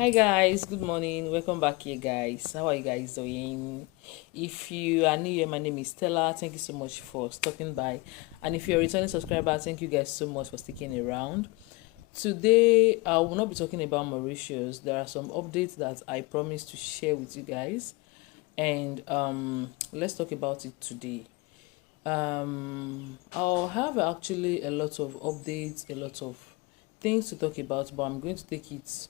Hi guys, good morning. Welcome back here, guys. How are you guys doing? If you are new here, my name is Stella. Thank you so much for stopping by. And if you're a returning subscriber, thank you guys so much for sticking around. Today, I will not be talking about Mauritius. There are some updates that I promised to share with you guys, and let's talk about it today. I'll have actually a lot of updates, a lot of things to talk about, but I'm going to take it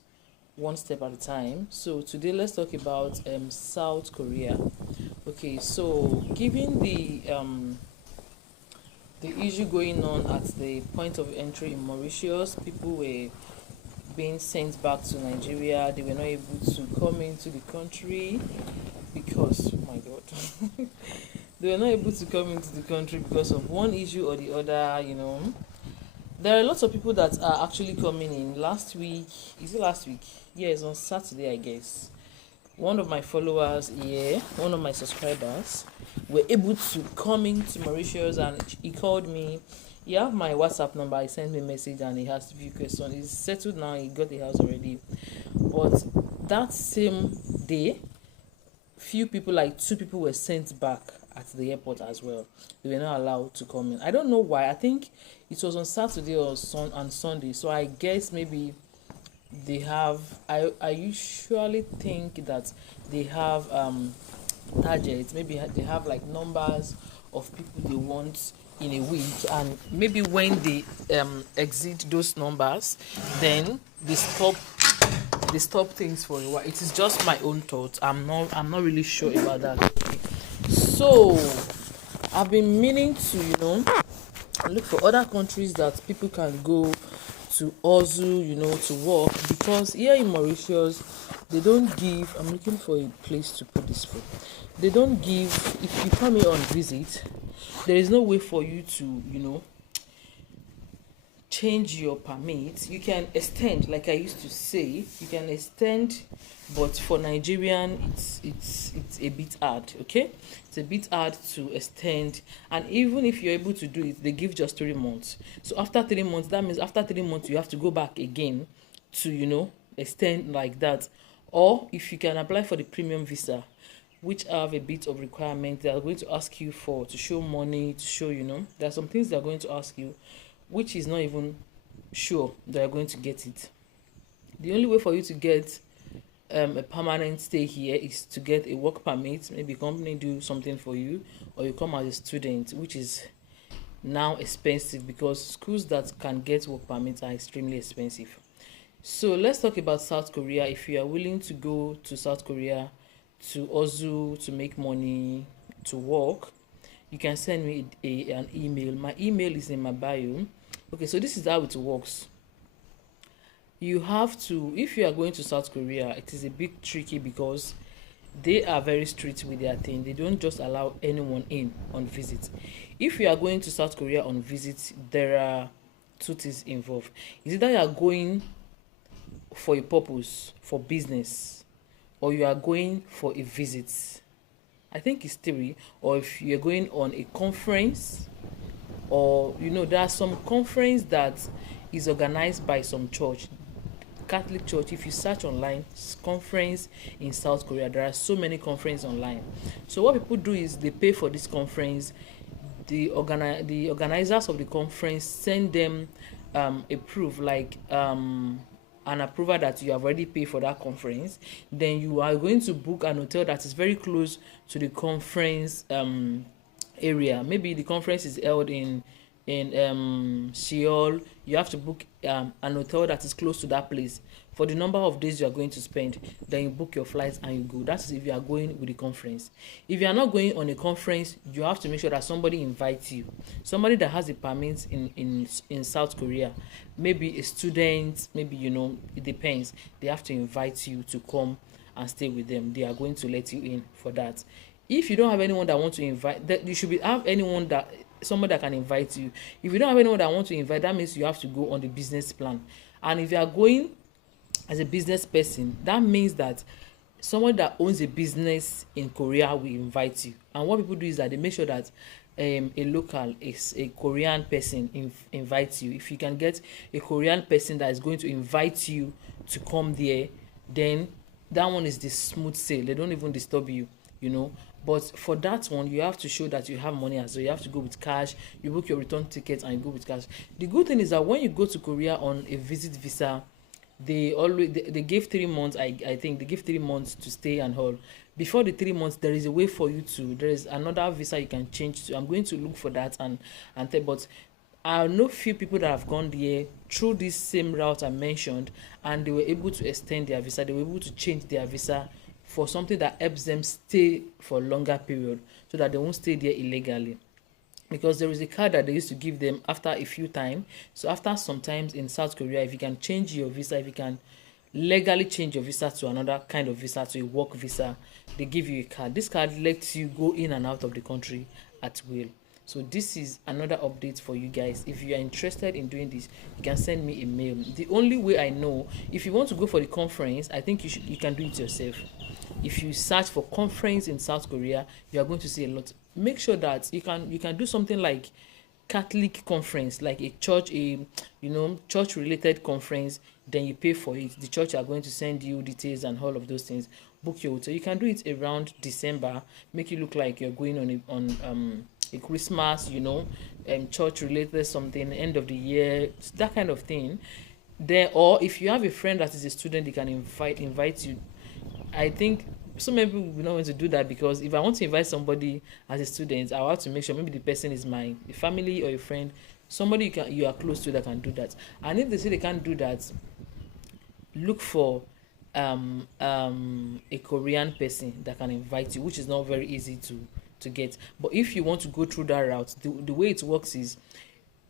one step at a time. So today let's talk about South Korea. Okay, so given the issue going on at the point of entry in Mauritius, people were being sent back to Nigeria. They were not able to come into the country because, oh my God, they were not able to come into the country because of one issue or the other. There are lots of people that are actually coming in. Last week, is it last week? Yes, on Saturday, I guess. One of my followers here, one of my subscribers, were able to come into Mauritius, and he called me. He have my WhatsApp number. He sent me a message and he has a few questions. He's settled now. He got the house already. But that same day, few people, like two people, were sent back at the airport as well. They were not allowed to come in. I don't know why. I think it was on Saturday or on Sunday. So I guess maybe they have. I usually think that they have targets. Maybe they have like numbers of people they want in a week, and maybe when they exceed those numbers, then they stop things for a while. It is just my own thoughts. I'm not really sure about that. Okay. So I've been meaning to look for other countries that people can go to Ozu, to work, because here in Mauritius they don't give. I'm looking for a place to put this food. They don't give. If you come here on visit, there is no way for you to change your permit. You can extend, like I used to say, you can extend, but for Nigerian it's a bit hard. Okay, it's a bit hard to extend, and even if you're able to do it, they give just 3 months. So after 3 months, that means after 3 months you have to go back again to extend like that. Or if you can apply for the premium visa, which have a bit of requirement, they are going to ask you for to show money, to show there are some things they are going to ask you, which is not even sure they are going to get it. The only way for you to get a permanent stay here is to get a work permit. Maybe company do something for you, or you come as a student, which is now expensive because schools that can get work permits are extremely expensive. So let's talk about South Korea. If you are willing to go to South Korea, to Ozu, to make money, to work, you can send me an email. My email is in my bio. Okay, so this is how it works. You have to, if you are going to South Korea, it is a bit tricky because they are very strict with their thing. They don't just allow anyone in on visit. If you are going to South Korea on visit, there are two things involved. Is either you are going for a purpose, for business, or you are going for a visit. I think it's three. Or if you're going on a conference, or there are some conference that is organized by some church, Catholic church. If you search online, conference in South Korea, there are so many conferences online. So what people do is they pay for this conference. The organizers of the conference send them a proof, like an approval that you have already paid for that conference. Then you are going to book an hotel that is very close to the conference area. Maybe the conference is held in Seoul. You have to book an hotel that is close to that place for the number of days you are going to spend. Then you book your flights and you go. That's if you are going with the conference. If you are not going on a conference, you have to make sure that somebody invites you, somebody that has a permit in South Korea, maybe a student, maybe it depends. They have to invite you to come and stay with them. They are going to let you in for that. If you don't have anyone that wants to invite, that you should have someone that can invite you. If you don't have anyone that wants to invite, that means you have to go on the business plan. And if you are going as a business person, that means that someone that owns a business in Korea will invite you. And what people do is that they make sure that a local, a Korean person invites you. If you can get a Korean person that is going to invite you to come there, then that one is the smooth sail. They don't even disturb you, you know. But for that one, you have to show that you have money as well. You have to go with cash. You book your return ticket and you go with cash. The good thing is that when you go to Korea on a visit visa, they give 3 months. I think they give 3 months to stay and all. Before the 3 months, there is a way for you to, there is another visa you can change to. I'm going to look for that and tell, but I know few people that have gone there through this same route I mentioned, and they were able to extend their visa. They were able to change their visa for something that helps them stay for a longer period, so that they won't stay there illegally. Because there is a card that they used to give them after a few times. So after sometimes in South Korea, if you can change your visa, if you can legally change your visa to another kind of visa, to a work visa, they give you a card. This card lets you go in and out of the country at will. So this is another update for you guys. If you are interested in doing this, you can send me a mail. The only way I know, if you want to go for the conference, I think you can do it yourself. If you search for conference in South Korea, you are going to see a lot. Make sure that you can do something like Catholic conference, like a church, church related conference. Then you pay for it. The church are going to send you details and all of those things. Book your hotel. You can do it around December. Make it look like you're going on a Christmas, church related something, end of the year, that kind of thing. There, or if you have a friend that is a student, they can invite you. I think so many people will not want to do that, because if I want to invite somebody as a student, I have to make sure maybe the person is a family or a friend, somebody you are close to that can do that. And if they say they can't do that, look for a Korean person that can invite you, which is not very easy to get. But if you want to go through that route, the way it works is,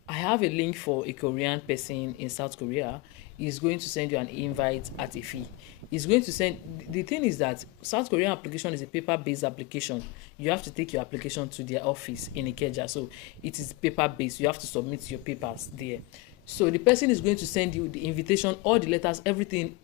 I have a link for a Korean person in South Korea. He's going to send you an invite at a fee. He's going to send, the thing is that South Korean application is a paper-based application. You have to take your application to their office in Ikeja. So it is paper-based. You have to submit your papers there. So the person is going to send you the invitation, all the letters, everything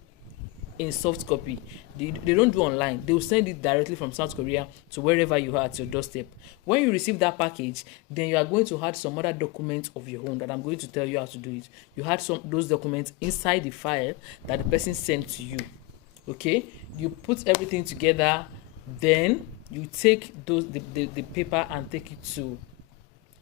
in soft copy. They don't do online. They will send it directly from South Korea to wherever you are at your doorstep. When you receive that package, then you are going to add some other documents of your own that I'm going to tell you how to do it. You add those documents inside the file that the person sent to you. Okay, you put everything together, then you take the paper and take it to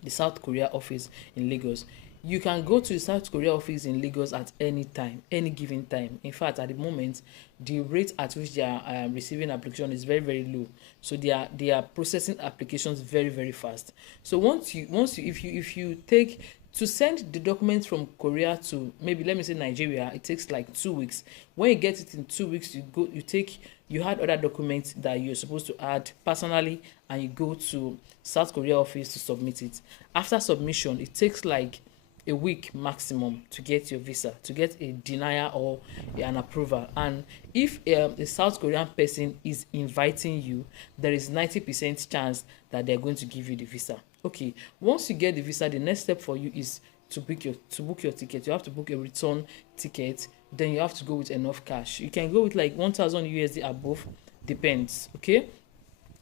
the South Korea office in Lagos. You can go to the South Korea office in Lagos at any time, any given time. In fact, at the moment, the rate at which they are receiving application is very, very low. So they are processing applications very, very fast. So if you take to send the documents from Korea to, maybe let me say Nigeria, it takes like 2 weeks. When you get it in 2 weeks, you add other documents that you're supposed to add personally, and you go to South Korea office to submit it. After submission, it takes like a week maximum to get your visa, to get a denial or an approval. And if a South Korean person is inviting you, there is 90% chance that they're going to give you the visa. Okay, once you get the visa, the next step for you is to book your ticket. You have to book a return ticket. Then you have to go with enough cash. You can go with like 1,000 USD above, depends. Okay,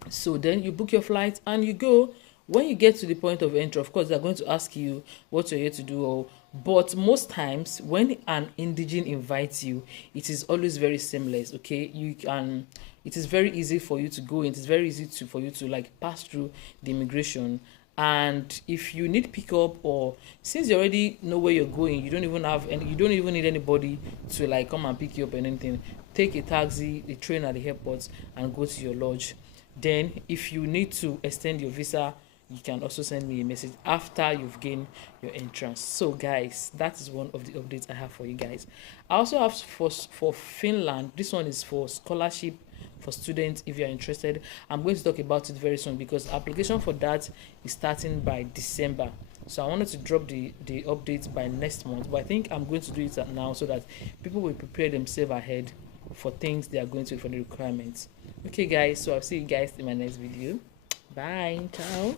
so then you book your flight and you go. When you get to the point of entry, of course, they're going to ask you what you're here to do. But most times, when an indigene invites you, it is always very seamless. Okay, it is very easy for you to go in. It is very easy for you to like pass through the immigration. And if you need pickup, or since you already know where you're going, you don't even need anybody to like come and pick you up and anything. Take a taxi, a train at the airport, and go to your lodge. Then, if you need to extend your visa, you can also send me a message after you've gained your entrance. So guys, that is one of the updates I have for you guys. I also have for Finland. This one is for scholarship for students. If you're interested, I'm going to talk about it very soon, because application for that is starting by December. So I wanted to drop the updates by next month, but I think I'm going to do it now, so that people will prepare themselves ahead for things they are going to for the requirements. Okay guys, so I'll see you guys in my next video. Bye. Ciao.